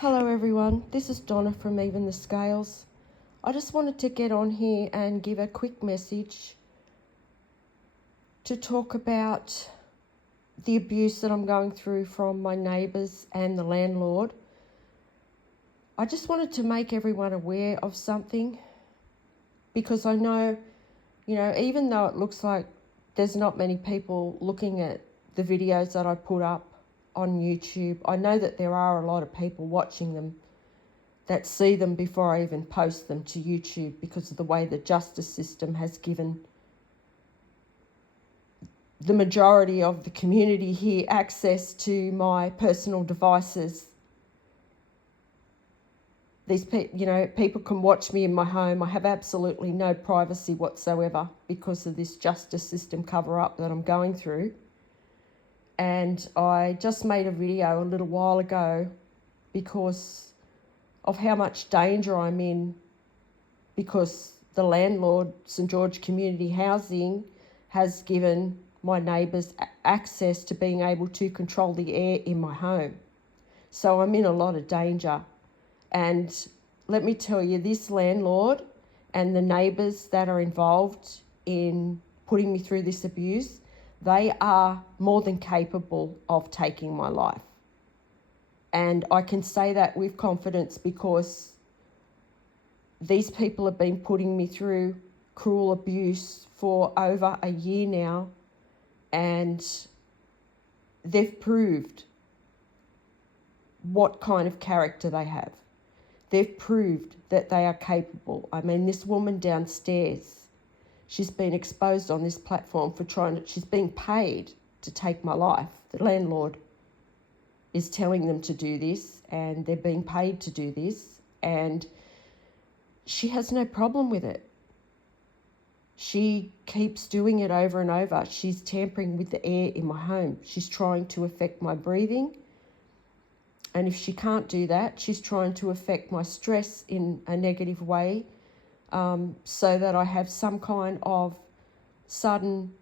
Hello everyone, this is Donna from Even the Scales. I just wanted to get on here and give a quick message to talk about the abuse that I'm going through from my neighbours and the landlord. I just wanted to make everyone aware of something because I know, even though it looks like there's not many people looking at the videos that I put up on YouTube, I know that there are a lot of people watching them that see them before I even post them to YouTube because of the way the justice system has given the majority of the community here access to my personal devices. These people can watch me in my home. I have absolutely no privacy whatsoever because of this justice system cover-up that I'm going through. And I just made a video a little while ago because of how much danger I'm in, because the landlord, St George Community Housing, has given my neighbours access to being able to control the air in my home. So I'm in a lot of danger. And let me tell you, this landlord and the neighbours that are involved in putting me through this abuse, they are more than capable of taking my life. And I can say that with confidence because these people have been putting me through cruel abuse for over a year now, and they've proved what kind of character they have. They've proved that they are capable. I mean, this woman downstairs, she's been exposed on this platform for she's being paid to take my life. The landlord is telling them to do this and they're being paid to do this, and she has no problem with it. She keeps doing it over and over. She's tampering with the air in my home. She's trying to affect my breathing. And if she can't do that, she's trying to affect my stress in a negative way, so that I have some kind of sudden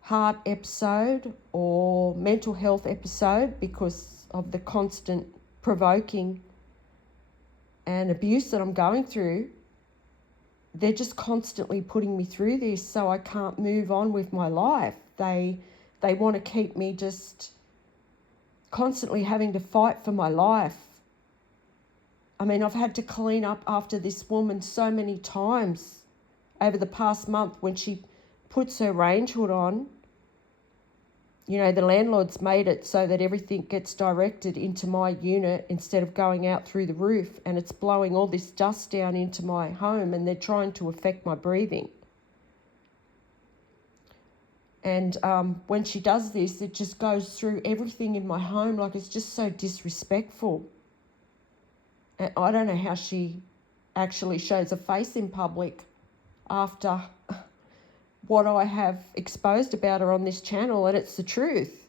heart episode or mental health episode because of the constant provoking and abuse that I'm going through. They're just constantly putting me through this so I can't move on with my life. They want to keep me just constantly having to fight for my life. I mean, I've had to clean up after this woman so many times over the past month. When she puts her range hood on, the landlord's made it so that everything gets directed into my unit instead of going out through the roof, and it's blowing all this dust down into my home, and they're trying to affect my breathing. And when she does this, it just goes through everything in my home. Like, it's just so disrespectful. And I don't know how she actually shows a face in public after what I have exposed about her on this channel, and it's the truth.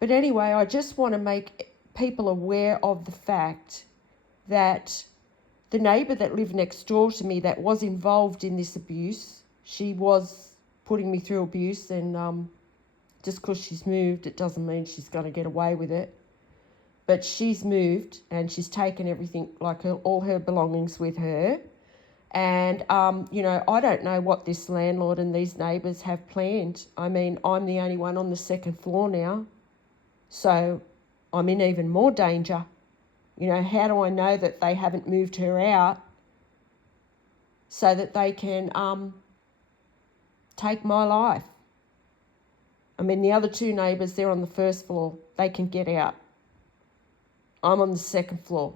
But anyway, I just want to make people aware of the fact that the neighbour that lived next door to me that was involved in this abuse, she was putting me through abuse, and just because she's moved, it doesn't mean she's going to get away with it. But she's moved and she's taken everything, like all her belongings with her. And, I don't know what this landlord and these neighbours have planned. I mean, I'm the only one on the second floor now, so I'm in even more danger. How do I know that they haven't moved her out so that they can take my life? I mean, the other two neighbours, they're on the first floor. They can get out. I'm on the second floor.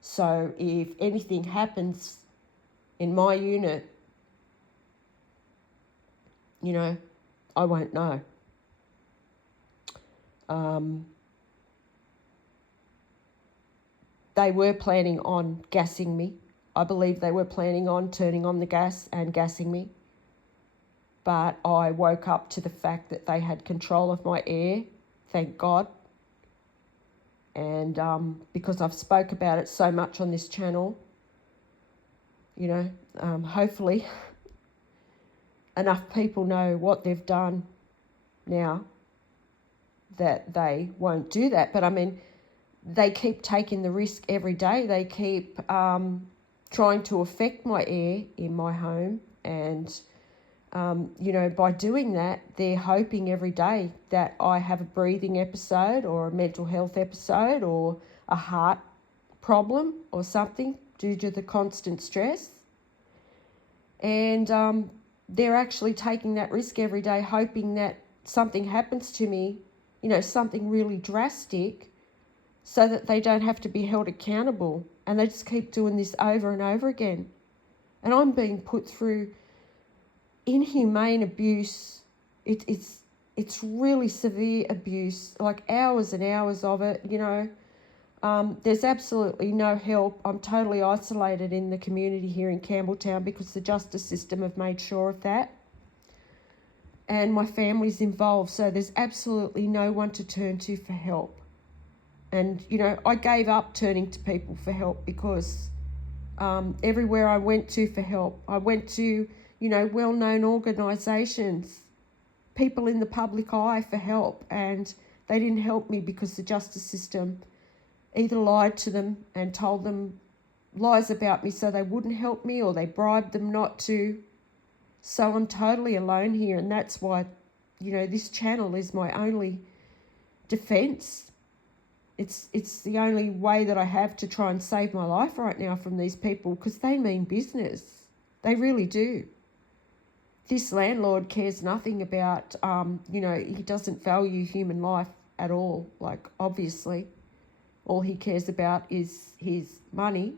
So if anything happens in my unit, I won't know. They were planning on gassing me. I believe they were planning on turning on the gas and gassing me. But I woke up to the fact that they had control of my air, thank God. And because I've spoke about it so much on this channel, hopefully enough people know what they've done now that they won't do that. But I mean, they keep taking the risk every day. They keep trying to affect my air in my home. And, by doing that, they're hoping every day that I have a breathing episode or a mental health episode or a heart problem or something due to the constant stress. And they're actually taking that risk every day, hoping that something happens to me, something really drastic, so that they don't have to be held accountable. And they just keep doing this over and over again. And I'm being put through inhumane abuse. It's really severe abuse, like hours and hours of it, There's absolutely no help. I'm totally isolated in the community here in Campbelltown because the justice system have made sure of that. And my family's involved, so there's absolutely no one to turn to for help. And, I gave up turning to people for help because everywhere I went to for help, I went to, well-known organisations, people in the public eye for help, and they didn't help me because the justice system either lied to them and told them lies about me so they wouldn't help me, or they bribed them not to. So I'm totally alone here, and that's why, this channel is my only defence. It's the only way that I have to try and save my life right now from these people, because they mean business. They really do. This landlord cares nothing about, he doesn't value human life at all. Like, obviously, all he cares about is his money.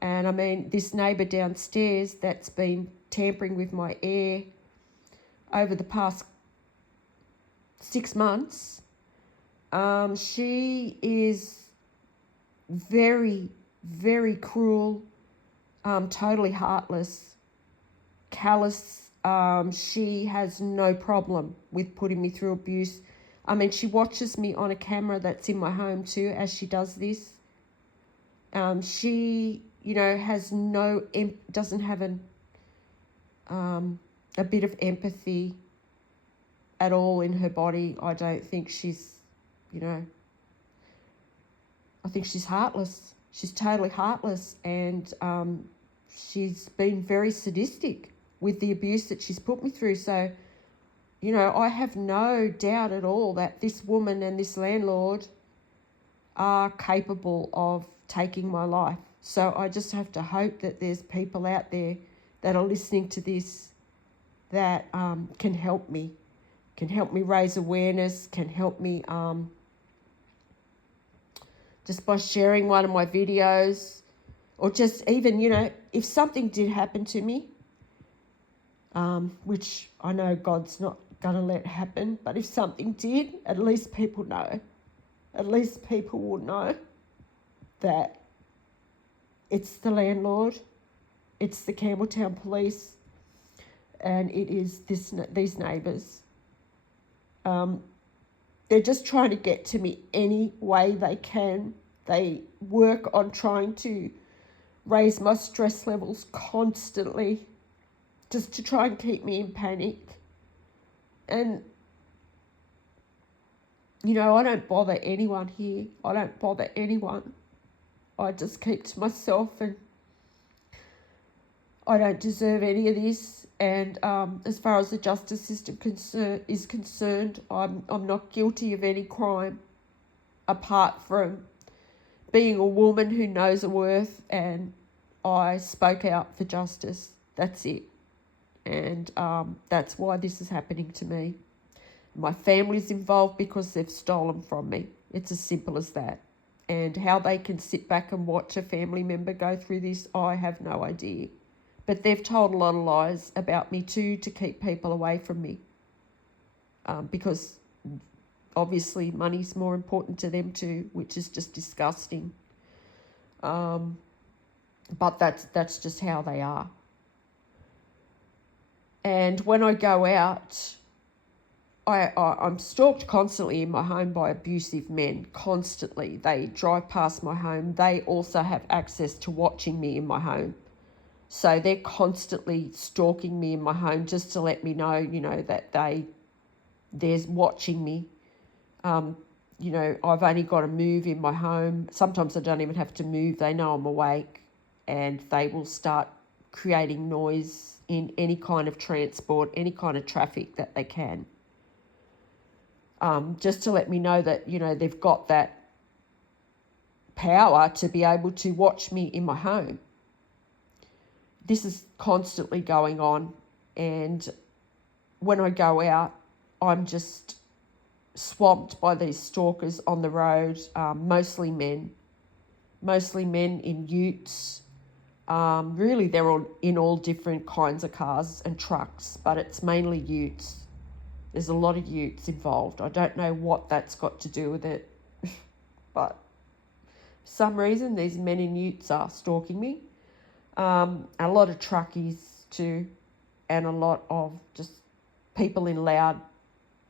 And I mean, this neighbour downstairs that's been tampering with my air over the past 6 months, she is very, very cruel, totally heartless, callous. She has no problem with putting me through abuse. I mean, she watches me on a camera that's in my home too as she does this. She, has doesn't have a bit of empathy at all in her body. I don't think she's, I think she's heartless. She's totally heartless, and she's been very sadistic with the abuse that she's put me through. So, I have no doubt at all that this woman and this landlord are capable of taking my life. So I just have to hope that there's people out there that are listening to this that can help me raise awareness, can help me just by sharing one of my videos, or just even, if something did happen to me, which I know God's not going to let happen, but if something did, at least people know. At least people will know that it's the landlord, it's the Campbelltown Police, and it is these neighbours. They're just trying to get to me any way they can. They work on trying to raise my stress levels constantly, just to try and keep me in panic. And, I don't bother anyone here. I don't bother anyone. I just keep to myself, and I don't deserve any of this. And as far as the justice system is concerned, I'm not guilty of any crime apart from being a woman who knows her worth, and I spoke out for justice. That's it. And that's why this is happening to me. My family's involved because they've stolen from me. It's as simple as that. And how they can sit back and watch a family member go through this, I have no idea. But they've told a lot of lies about me too, to keep people away from me. Because obviously money's more important to them too, which is just disgusting. But that's just how they are. And when I go out, I'm stalked constantly in my home by abusive men, constantly. They drive past my home. They also have access to watching me in my home. So they're constantly stalking me in my home just to let me know, that they're watching me. I've only got to move in my home. Sometimes I don't even have to move. They know I'm awake, and they will start creating noise in any kind of transport, any kind of traffic that they can. Just to let me know that, they've got that power to be able to watch me in my home. This is constantly going on, and when I go out, I'm just swamped by these stalkers on the road, mostly men in utes. Really, they're in all different kinds of cars and trucks, but it's mainly utes. There's a lot of utes involved. I don't know what that's got to do with it, but for some reason these men in utes are stalking me. A lot of truckies too, and a lot of just people in loud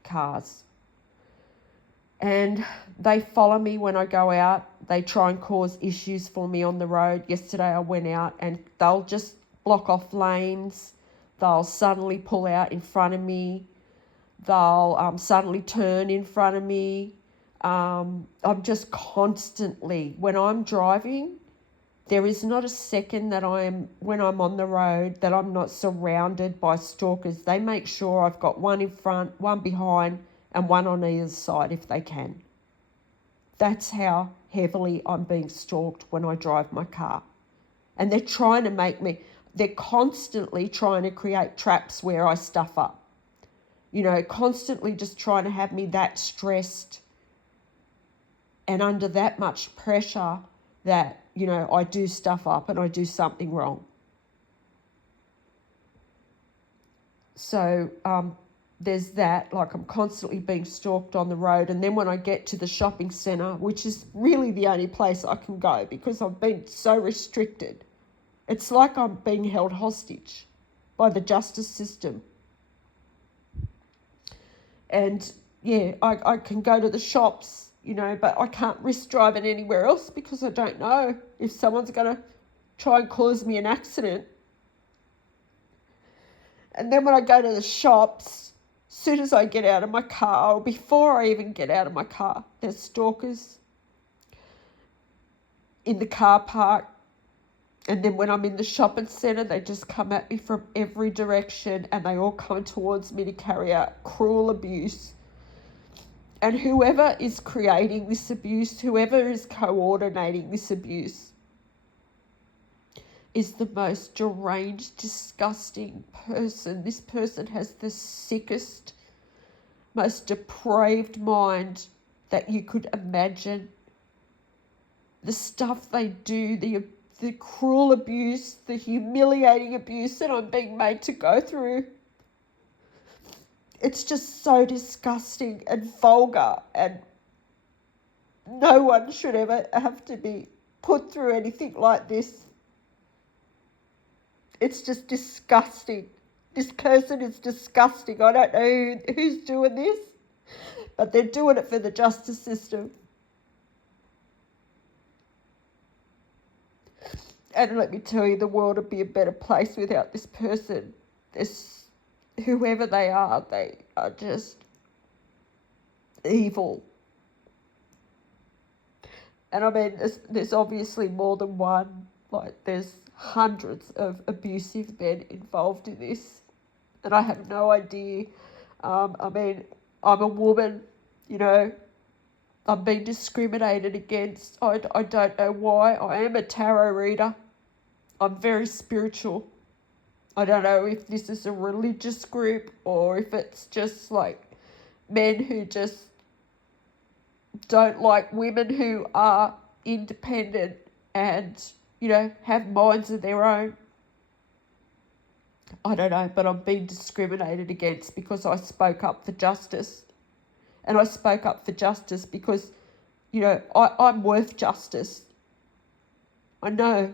cars. And they follow me when I go out. They try and cause issues for me on the road. Yesterday I went out and they'll just block off lanes. They'll suddenly pull out in front of me. They'll suddenly turn in front of me. I'm just constantly, when I'm driving, there is not a second that when I'm on the road, that I'm not surrounded by stalkers. They make sure I've got one in front, one behind, and one on either side if they can. That's how heavily I'm being stalked when I drive my car. And they're constantly trying to create traps where I stuff up. Constantly just trying to have me that stressed and under that much pressure that, I do stuff up and I do something wrong. So, there's that, like I'm constantly being stalked on the road. And then when I get to the shopping centre, which is really the only place I can go because I've been so restricted, it's like I'm being held hostage by the justice system. And yeah, I can go to the shops, but I can't risk driving anywhere else because I don't know if someone's going to try and cause me an accident. And then when I go to the shops, as soon as I get out of my car, or before I even get out of my car, there's stalkers in the car park. And then when I'm in the shopping centre, they just come at me from every direction and they all come towards me to carry out cruel abuse. And whoever is creating this abuse, whoever is coordinating this abuse, is the most deranged, disgusting person. This person has the sickest, most depraved mind that you could imagine. The stuff they do, the cruel abuse, the humiliating abuse that I'm being made to go through. It's just so disgusting and vulgar, and no one should ever have to be put through anything like this. It's just disgusting. This person is disgusting. I don't know who's doing this, but they're doing it for the justice system. And let me tell you, the world would be a better place without this person. Whoever they are just evil. And I mean, there's obviously more than one. Like, there's hundreds of abusive men involved in this. And I have no idea. I mean, I'm a woman, I'm being discriminated against. I don't know why. I am a tarot reader. I'm very spiritual. I don't know if this is a religious group or if it's just like men who just don't like women who are independent and, have minds of their own. I don't know, but I'm being discriminated against because I spoke up for justice. And I spoke up for justice because, I'm worth justice. I know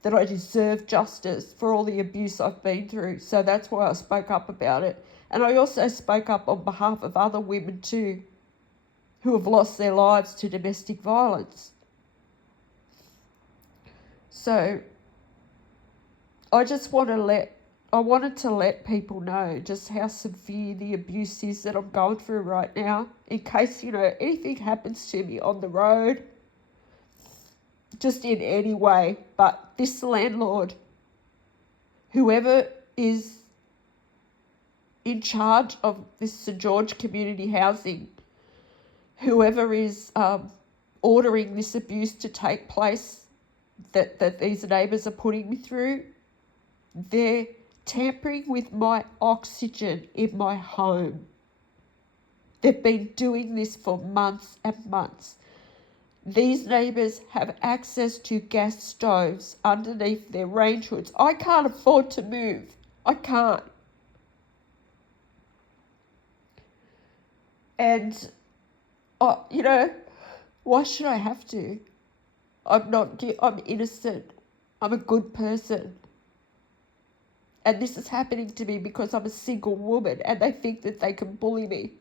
that I deserve justice for all the abuse I've been through. So that's why I spoke up about it. And I also spoke up on behalf of other women too, who have lost their lives to domestic violence. So I just want to let I wanted to let people know just how severe the abuse is that I'm going through right now, in case, anything happens to me on the road, just in any way. But this landlord, whoever is in charge of this St. George community housing, whoever is ordering this abuse to take place that these neighbours are putting me through, they're tampering with my oxygen in my home. They've been doing this for months and months. These neighbours have access to gas stoves underneath their range hoods. I can't afford to move. I can't. And, why should I have to? I'm innocent. I'm a good person. And this is happening to me because I'm a single woman, and they think that they can bully me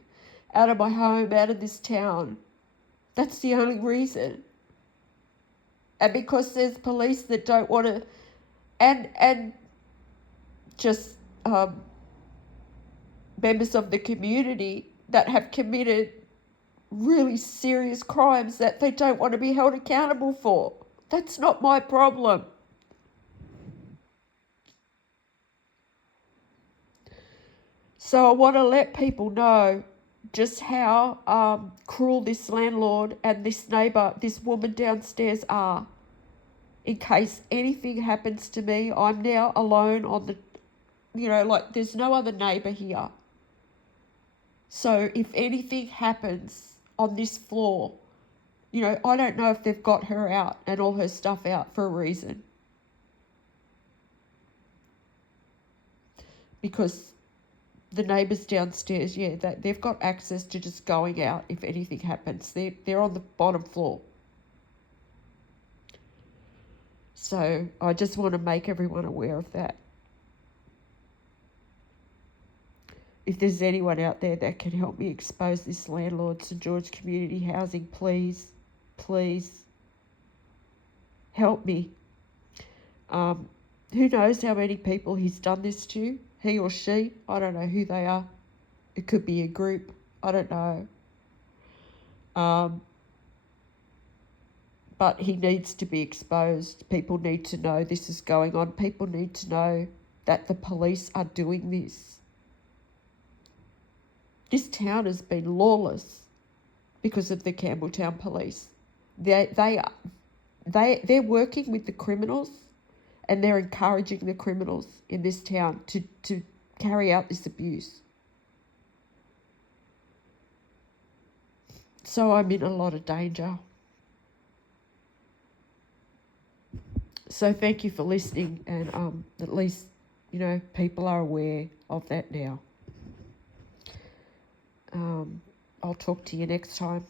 out of my home, out of this town. That's the only reason. And because there's police that don't want to, and just members of the community that have committed really serious crimes that they don't want to be held accountable for. That's not my problem. So I want to let people know just how cruel this landlord and this neighbour, this woman downstairs are. In case anything happens to me, I'm now alone on the, there's no other neighbour here. So if anything happens on this floor, I don't know if they've got her out and all her stuff out for a reason. Because the neighbours downstairs, they've got access to just going out if anything happens. They're on the bottom floor. So I just want to make everyone aware of that. If there's anyone out there that can help me expose this landlord, St. George Community Housing, please help me. Who knows how many people he's done this to? He or she, I don't know who they are. It could be a group, I don't know. But he needs to be exposed. People need to know this is going on. People need to know that the police are doing this. This town has been lawless because of the Campbelltown police. They're working with the criminals, and they're encouraging the criminals in this town to carry out this abuse. So I'm in a lot of danger. So thank you for listening, and at least, people are aware of that now. I'll talk to you next time.